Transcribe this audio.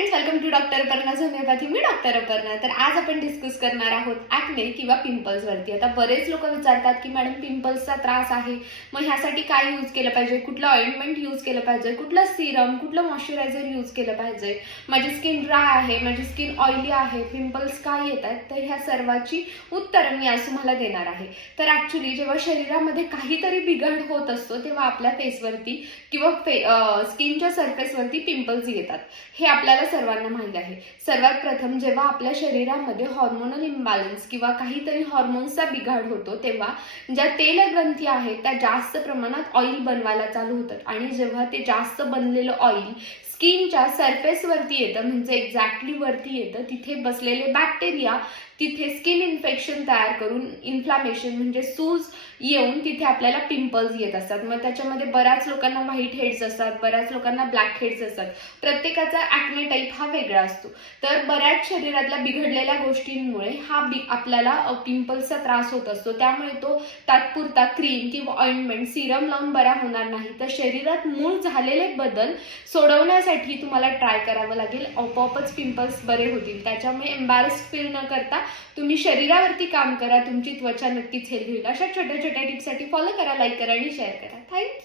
Friends welcome to doctor Aparna homeopathy me doctor Aparna तर आज आपण डिस्कस करणार आहोत ॲक्ने किंवा पिंपल्स वरती. आता बरेच लोक विचारतात की मॅडम पिंपल्सचा त्रास आहे. मग ह्यासाठी काय यूज केलं पाहिजे? कुठलं ऑइंटमेंट यूज केलं पाहिजे? कुठलं सिरम कुठलं मॉइश्चरायझर यूज केलं पाहिजे? माझी स्किन ड्राय आहे माझी स्किन ऑइली आहे पिंपल्स काय येत आहेत तर ह्या सर्वाची उत्तरं मी आज तुम्हाला देणार आहे. तर ॲक्च्युली जेव्हा शरीरामध्ये काहीतरी बिघाड होत असतो तेव्हा आपल्या फेसवरती किंवा फे स्किनच्या सरफेसवरती पिंपल्स येतात. हे आपल्याला सर्वांना माहीत आहे. सर्वात प्रथम जेव्हा आपल्या शरीरामध्ये हॉर्मोनल इम्बॅलन्स किंवा काहीतरी हॉर्मोन्सचा बिघाड होतो तेव्हा ज्या तेल ग्रंथी आहेत त्या जास्त प्रमाणात ऑइल बनवायला चालू होतात. आणि जेव्हा ते जास्त बनलेलं ऑइल स्किनच्या सरफेसवरती येतं म्हणजे एक्झॅक्टली वरती येतं तिथे बसलेले बॅक्टेरिया तिथे स्किन इन्फेक्शन तयार करून इन्फ्लामेशन म्हणजे सूज येऊन तिथे आपल्याला पिंपल्स येत असतात. मग त्याच्यामध्ये बऱ्याच लोकांना व्हाईट हेड्स असतात बऱ्याच लोकांना ब्लॅक हेड्स असतात. प्रत्येकाचा ॲक्ने टाईप हा वेगळा असतो. तर बऱ्याच शरीरातल्या बिघडलेल्या गोष्टींमुळे हा बी आपल्याला पिंपल्सचा त्रास होत असतो. त्यामुळे तो तात्पुरता क्रीम किंवा ऑइंटमेंट सिरम लावून बरा होणार नाही. तर शरीरात मूळ झालेले बदल सोडवण्यासाठी तुम्हाला ट्राय करावं लागेल. आपोआपच पिंपल्स बरे होतील. त्याच्यामुळे एम्बॅरेस्ड फील न करता तुम्ही शरीरावरती काम करा. तुमची त्वचा नक्कीच हेल्दी होईल. अशा छोट्या छोट्या टिप्ससाठी फॉलो करा लाईक करा आणि शेअर करा. थँक्यू